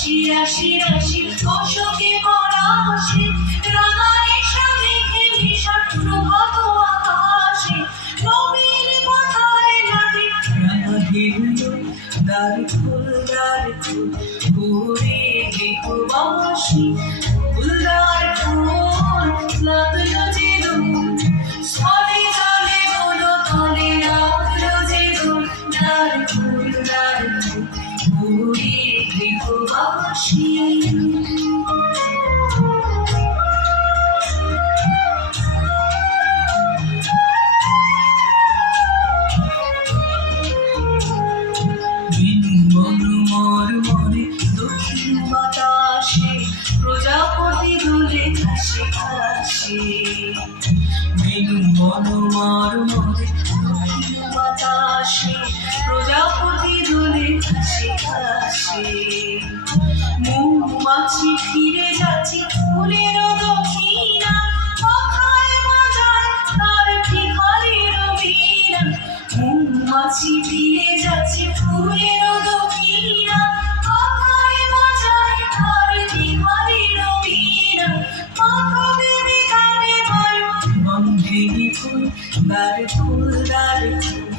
রাশি রাশি অশোকে পলাশে রাঙায় সামেঘে মিশন প্রভাত আকাশে নবীর পথায় লাগে রাঙা হিন্দু দ্বার ফুল পুরে গৃহবাসী ফুলদার ফুল লাগলো যে দোল স্থলে জলে দোল তলে লাগলো যে দোল দ্বার ফুল পুরে গৃহবাসী দক্ষিণ বাতাসে প্রজাপতি দুলে ঘাসে ঘাসে বিনু বনমার মরে দক্ষিণ বাতাসে প্রজাপতি দুলে ঘাসে ঘাসে মৌমাছি ফিরে যাচ্ছে ফুলের দক্ষিণা পাখায় বাজায় তার ভিখারির বীণা মৌমাছি ফিরে যাচ্ছে ফুলের দক্ষিণা পাখায় বাজায় তার ভিখারির বীণা পাখা বেবি গানে বায়ু গন্ধে ফুল দ্বার ফুল